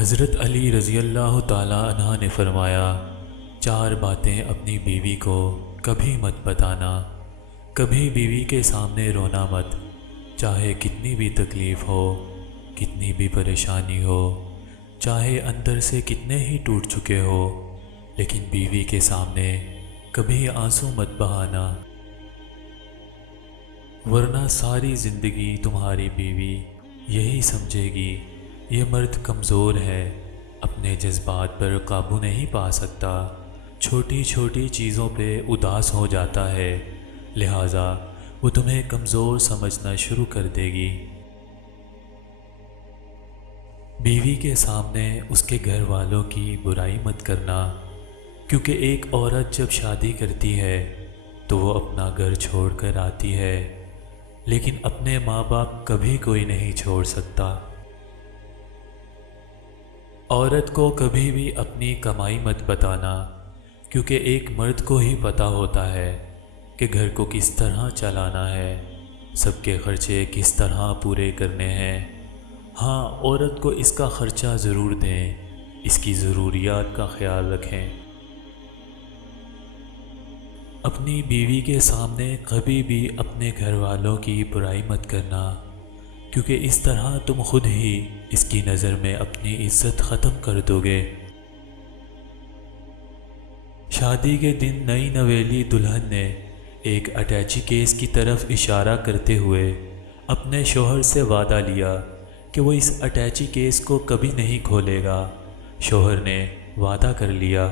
حضرت علی رضی اللہ تعالیٰ عنہ نے فرمایا، چار باتیں اپنی بیوی کو کبھی مت بتانا۔ کبھی بیوی کے سامنے رونا مت، چاہے کتنی بھی تکلیف ہو، کتنی بھی پریشانی ہو، چاہے اندر سے کتنے ہی ٹوٹ چکے ہو، لیکن بیوی کے سامنے کبھی آنسو مت بہانا، ورنہ ساری زندگی تمہاری بیوی یہی سمجھے گی یہ مرد کمزور ہے، اپنے جذبات پر قابو نہیں پا سکتا، چھوٹی چھوٹی چیزوں پہ اداس ہو جاتا ہے، لہٰذا وہ تمہیں کمزور سمجھنا شروع کر دے گی۔ بیوی کے سامنے اس کے گھر والوں کی برائی مت کرنا، کیونکہ ایک عورت جب شادی کرتی ہے تو وہ اپنا گھر چھوڑ کر آتی ہے، لیکن اپنے ماں باپ کبھی کوئی نہیں چھوڑ سکتا۔ عورت کو کبھی بھی اپنی کمائی مت بتانا، کیونکہ ایک مرد کو ہی پتہ ہوتا ہے کہ گھر کو کس طرح چلانا ہے، سب کے خرچے کس طرح پورے کرنے ہیں۔ ہاں، عورت کو اس کا خرچہ ضرور دیں، اس کی ضروریات کا خیال رکھیں۔ اپنی بیوی کے سامنے کبھی بھی اپنے گھر والوں کی برائی مت کرنا، کیونکہ اس طرح تم خود ہی اس کی نظر میں اپنی عزت ختم کر دو گے۔ شادی کے دن نئی نویلی دلہن نے ایک اٹیچی کیس کی طرف اشارہ کرتے ہوئے اپنے شوہر سے وعدہ لیا کہ وہ اس اٹیچی کیس کو کبھی نہیں کھولے گا۔ شوہر نے وعدہ کر لیا۔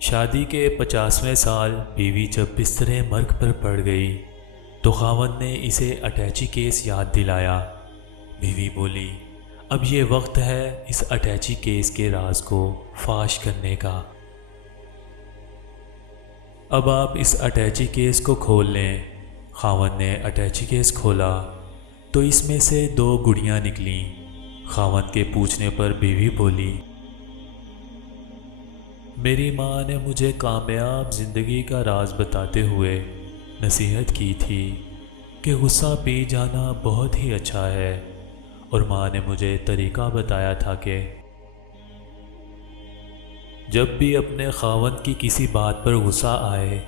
شادی کے 50ویں سال بیوی جب بستر مرگ پر پڑ گئی تو خاوند نے اسے اٹیچی کیس یاد دلایا۔ بیوی بولی، اب یہ وقت ہے اس اٹیچی کیس کے راز کو فاش کرنے کا۔ اب آپ اس اٹیچی کیس کو کھول لیں۔ خاوند نے اٹیچی کیس کھولا تو اس میں سے 2 گڑیاں نکلیں۔ خاوند کے پوچھنے پر بیوی بولی، میری ماں نے مجھے کامیاب زندگی کا راز بتاتے ہوئے نصیحت کی تھی کہ غصہ پی جانا بہت ہی اچھا ہے، اور ماں نے مجھے طریقہ بتایا تھا کہ جب بھی اپنے خاوند کی کسی بات پر غصہ آئے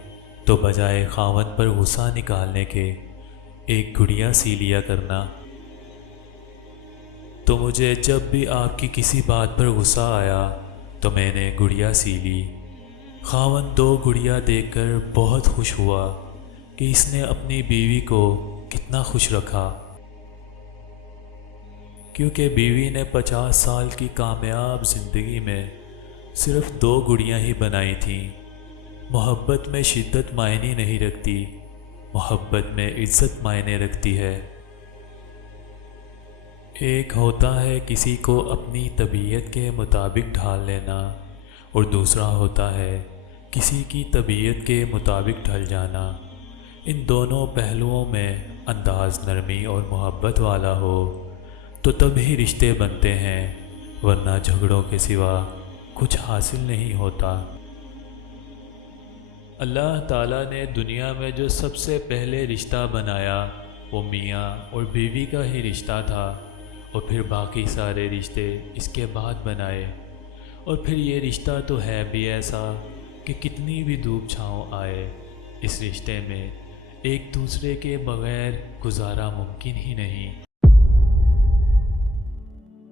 تو بجائے خاوند پر غصہ نکالنے کے ایک گڑیا سی لیا کرنا۔ تو مجھے جب بھی آپ کی کسی بات پر غصہ آیا تو میں نے گڑیا سی لی۔ خاوند 2 گڑیا دیکھ کر بہت خوش ہوا کہ اس نے اپنی بیوی کو کتنا خوش رکھا، کیونکہ بیوی نے 50 سال کی کامیاب زندگی میں صرف 2 گڑیاں ہی بنائی تھیں۔ محبت میں شدت معنی نہیں رکھتی، محبت میں عزت معنی رکھتی ہے۔ ایک ہوتا ہے کسی کو اپنی طبیعت کے مطابق ڈھال لینا، اور دوسرا ہوتا ہے کسی کی طبیعت کے مطابق ڈھل جانا۔ ان دونوں پہلوؤں میں انداز نرمی اور محبت والا ہو تو تب ہی رشتے بنتے ہیں، ورنہ جھگڑوں کے سوا کچھ حاصل نہیں ہوتا۔ اللہ تعالیٰ نے دنیا میں جو سب سے پہلے رشتہ بنایا وہ میاں اور بیوی کا ہی رشتہ تھا، اور پھر باقی سارے رشتے اس کے بعد بنائے، اور پھر یہ رشتہ تو ہے بھی ایسا کہ کتنی بھی دھوپ چھاؤں آئے، اس رشتے میں ایک دوسرے کے بغیر گزارا ممکن ہی نہیں۔